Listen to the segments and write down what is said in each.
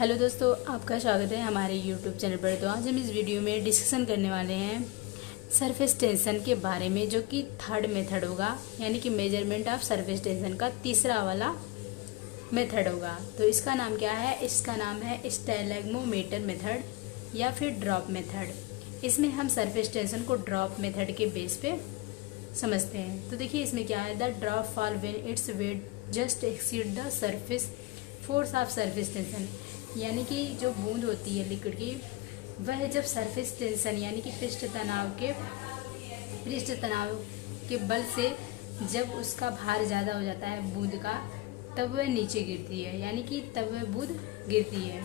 Hello दोस्तों, आपका स्वागत है हमारे यूट्यूब चैनल पर। तो आज हम इस वीडियो में डिस्कशन करने वाले हैं सरफेस टेंशन के बारे में, जो कि थर्ड मेथड होगा, यानी कि मेजरमेंट ऑफ सरफेस टेंशन का तीसरा वाला मेथड होगा। तो इसका नाम क्या है? इसका नाम है स्टैलेग्मोमीटर मेथड या फिर ड्रॉप मेथड। इसमें हम सरफेस टेंशन को ड्रॉप मेथड के बेस पे समझते हैं। तो देखिए इसमें क्या है, the drop fall when its weight just exceed the surface force of surface tension, यानी कि जो बूंद होती है लिक्विड की, वह जब सरफेस टेंशन यानी कि पृष्ठ तनाव के बल से जब उसका भार ज़्यादा हो जाता है बूंद का, तब वह नीचे गिरती है, यानी कि तब वह बूंद गिरती है।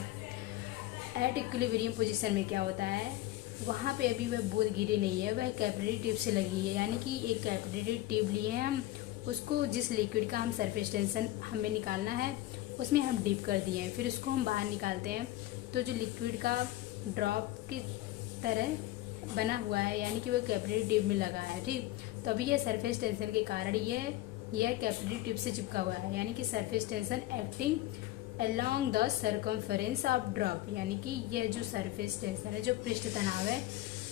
एट इक्विलिब्रियम पोजीशन में क्या होता है, वहाँ पे अभी वह बूंद गिरी नहीं है, वह कैपिलरी ट्यूब से लगी है, यानी कि एक कैपिलरी ट्यूब लिए हैं हम, उसको जिस लिक्विड का हम सरफेस टेंशन हमें निकालना है उसमें हम डिप कर दिए हैं, फिर उसको हम बाहर निकालते हैं। तो जो लिक्विड का ड्रॉप की तरह बना हुआ है, यानी कि वो कैपिलरी ट्यूब में लगा है, ठीक। तो अभी यह सरफेस टेंशन के कारण यह कैपिलरी ट्यूब से चिपका हुआ है, यानी कि surface tension acting along the circumference of drop, यानी कि यह जो सरफेस टेंशन है, जो पृष्ठ तनाव है,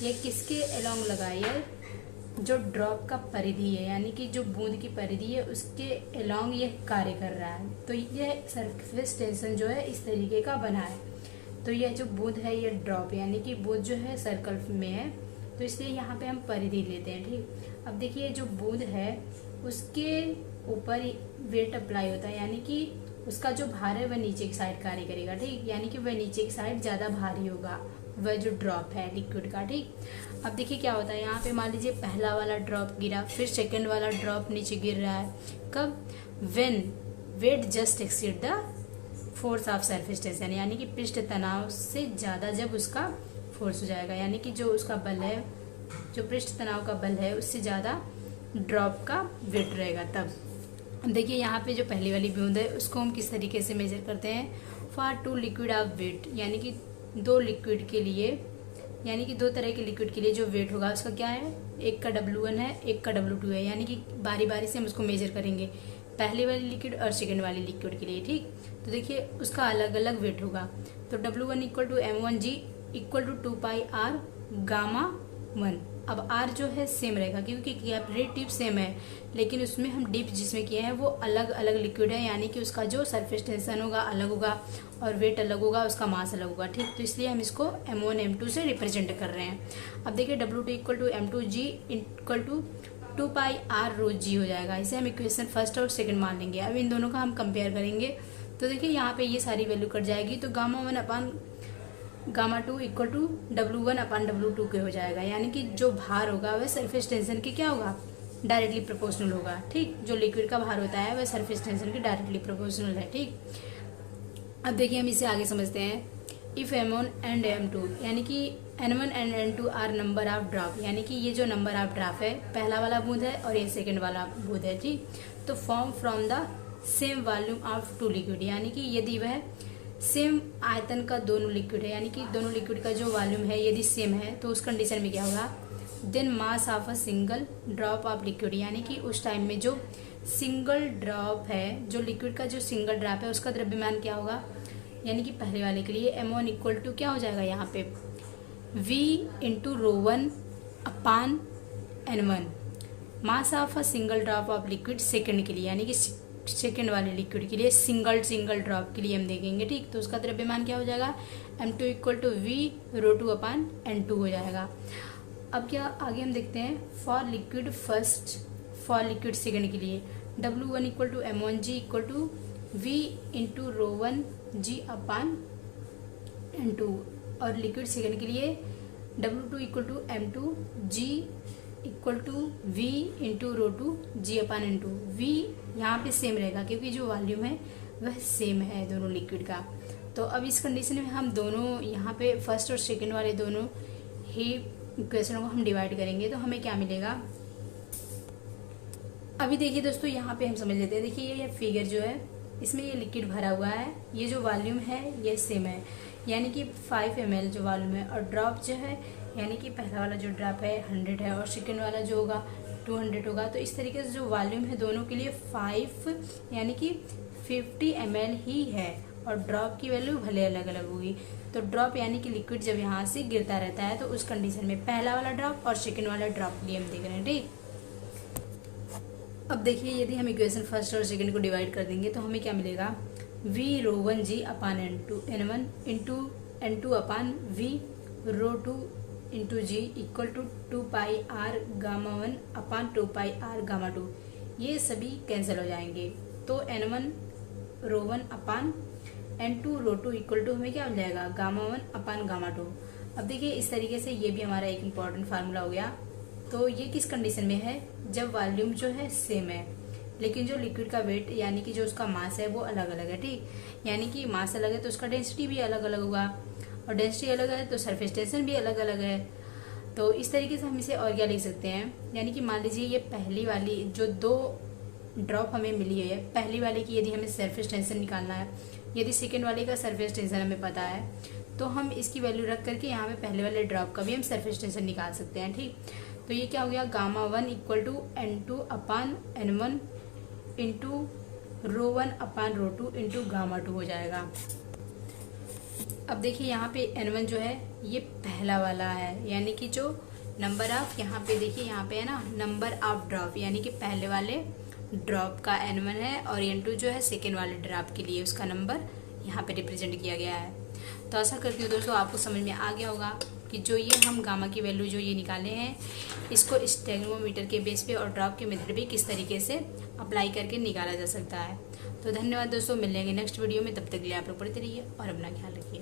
यह किसके अलोंग लगाई है? जो ड्रॉप का परिधि है, यानी कि जो बूंद की परिधि है, उसके अलोंग यह कार्य कर रहा है। तो यह सरफेस टेंशन जो है इस तरीके का बना है। तो यह जो बूंद है ये ड्रॉप, यानी कि बूंद जो है सर्कल में है, तो इसलिए यहाँ पे हम परिधि लेते हैं, ठीक। अब देखिए जो बूंद है उसके ऊपर वेट अप्लाई होता है, यानी कि उसका जो भार है वह नीचे की साइड कार्य करेगा, ठीक। यानी कि वह नीचे की साइड ज़्यादा भारी होगा, वह जो ड्रॉप है लिक्विड का, ठीक। अब देखिए क्या होता है, यहाँ पे मान लीजिए पहला वाला ड्रॉप गिरा, फिर सेकंड वाला ड्रॉप नीचे गिर रहा है। कब? When weight just exceed the force of surface tension, यानी कि पृष्ठ तनाव से ज़्यादा जब उसका फोर्स हो जाएगा, यानी कि जो उसका बल है, जो पृष्ठ तनाव का बल है, उससे ज़्यादा ड्रॉप का वेट रहेगा तब। देखिए यहाँ पे जो पहली वाली बूंद है उसको हम किस तरीके से मेजर करते हैं? For two liquid of weight, यानी कि दो लिक्विड के लिए, यानी कि दो तरह के लिक्विड के लिए जो वेट होगा उसका क्या है, एक का W1 है, एक का W2 है, यानी कि बारी बारी से हम उसको मेजर करेंगे, पहली वाली लिक्विड और सेकेंड वाली लिक्विड के लिए, ठीक। तो देखिए उसका अलग अलग वेट होगा। तो W1 equal to M1G equal to 2πr gamma 1। अब R जो है सेम रहेगा क्योंकि कैपिलरी ट्यूब सेम है, लेकिन उसमें हम डिप जिसमें किए हैं वो अलग अलग लिक्विड है, यानी कि उसका जो सरफेस टेंशन होगा अलग होगा और वेट अलग होगा, उसका मास अलग होगा, ठीक। तो इसलिए हम इसको M1 M2 से रिप्रेजेंट कर रहे हैं। अब देखिए W2 equal to M2G equal to 2πr rho G हो जाएगा। इसे हम इक्वेशन फर्स्ट और सेकंड मान लेंगे। अब इन दोनों का हम कंपेयर करेंगे, तो देखिए यहाँ पे ये सारी वैल्यू कट जाएगी, तो gamma 1 upon gamma 2 equal to W1 upon W2 के हो जाएगा, यानी कि जो भार होगा वह सरफेस टेंशन के क्या होगा, डायरेक्टली प्रोपोर्शनल होगा, ठीक। जो लिक्विड का भार होता है वह सरफेस टेंशन के डायरेक्टली प्रोपोर्शनल है, ठीक। अब देखिए हम इसे आगे समझते हैं। इफ़ M1 एंड M2, यानी कि N1 and N2 are number of drop, यानी कि ये जो नंबर ऑफ ड्रॉप है, पहला वाला बूंद है और ये सेकेंड वाला बूंद है, ठीक। तो form from the same volume of two liquid, यानी कि यदि वह सेम आयतन का दोनों लिक्विड है, यानी कि दोनों लिक्विड का जो वॉल्यूम है यदि सेम है, तो उस कंडीशन में क्या होगा, then mass of a single drop of liquid, यानी कि उस टाइम में जो सिंगल ड्रॉप है, जो लिक्विड का जो सिंगल ड्रॉप है उसका द्रव्यमान क्या होगा, यानी कि पहले वाले के लिए M1 इक्वल टू क्या हो जाएगा यहाँ पे V इंटू रो1 upon N1। Mass of a single drop of liquid second के लिए, यानी कि सेकेंड वाले लिक्विड के लिए सिंगल ड्रॉप के लिए हम देखेंगे, ठीक। तो उसका द्रव्यमान क्या हो जाएगा, M2 इक्वल टू V रो2 अपान N2 हो जाएगा। अब क्या आगे हम देखते हैं, for liquid first, for liquid second के लिए W1 equal to M1G equal to V into रो1 G अपान N2, और लिक्विड सेकंड के लिए W2 equal to M2G equal to V into रो2 G अपान N2। V यहाँ पे same रहेगा क्योंकि जो वॉल्यूम है वह सेम है दोनों लिक्विड का। तो अब इस कंडीशन में हम दोनों यहाँ पे फर्स्ट और सेकंड वाले दोनों ही इक्वेशनों को हम डिवाइड करेंगे, तो हमें क्या मिलेगा। अभी देखिए दोस्तों यहाँ पे हम समझ लेते हैं। देखिए ये फिगर जो है इसमें ये लिक्विड भरा हुआ है, ये जो वॉल्यूम है ये सेम है, यानी कि 5 ml जो वॉल्यूम है, और ड्रॉप जो है यानी कि पहला वाला जो ड्रॉप है 100 है और सेकंड वाला जो होगा 200 होगा। तो इस तरीके से जो वॉल्यूम है दोनों के लिए 5 यानी कि 50 ml ही है, और ड्रॉप की वैल्यू भले अलग अलग होगी। तो ड्रॉप यानी कि लिक्विड जब यहाँ से गिरता रहता है तो उस कंडीशन में पहला वाला ड्रॉप और सेकेंड वाला ड्रॉप के लिए हम देख रहे हैं। ठीक, अब देखिए यदि हम इक्वेशन फर्स्ट और सेकेंड को डिवाइड कर देंगे तो हमें क्या मिलेगा, V rho one G upon N1 into N2 upon V rho two into G equal to 2 pi R gamma 1 upon 2 pi R gamma 2। ये सभी कैंसिल हो जाएंगे तो N1 row 1 upon N2 row 2 equal to हमें क्या मिल जाएगा, gamma 1 upon gamma 2। अब देखिए इस तरीके से ये भी हमारा एक इम्पॉर्टेंट फार्मूला हो गया। तो ये किस कंडीशन में है, जब वॉल्यूम जो है सेम है लेकिन जो लिक्विड का वेट यानी कि जो उसका मास है वो अलग अलग है। ठीक, यानी कि मास अलग है तो उसका डेंसिटी भी अलग अलग होगा और डेंसिटी अलग है तो सरफेस टेंशन भी अलग अलग है। तो इस तरीके से हम इसे और क्या लिख सकते हैं, यानी कि मान लीजिए ये पहली वाली जो 2 ड्रॉप हमें मिली है, पहली वाले की यदि हमें सरफेस टेंशन निकालना है, यदि सेकेंड वाले का सरफेस टेंशन हमें पता है तो हम इसकी वैल्यू रख करके यहाँ पे पहले वाले ड्रॉप का भी हम सरफेस टेंशन निकाल सकते हैं। ठीक, तो ये क्या हो गया, gamma 1 equal to N2 upon N1 into rho 1 upon rho 2 into gamma 2 हो जाएगा। अब देखिए यहाँ पे N1 जो है ये पहला वाला है, यानी कि जो नंबर ऑफ, यहाँ पे देखिए यहाँ पे है ना नंबर ऑफ ड्रॉप, यानी कि पहले वाले ड्रॉप का N1 है और N2 जो है सेकेंड वाले ड्रॉप के लिए उसका नंबर यहाँ पे रिप्रेजेंट किया गया है। तो आशा करती हूँ दोस्तों आपको समझ में आ गया होगा कि जो ये हम गामा की वैल्यू जो ये निकाले हैं इसको स्टेगनोमीटर के बेस पे और ड्रॉप के मेथड पे किस तरीके से अप्लाई करके निकाला जा सकता है। तो धन्यवाद दोस्तों, मिलेंगे नेक्स्ट वीडियो में, तब तक के लिए आप लोग पढ़ते रहिए और अपना ख्याल रखिए।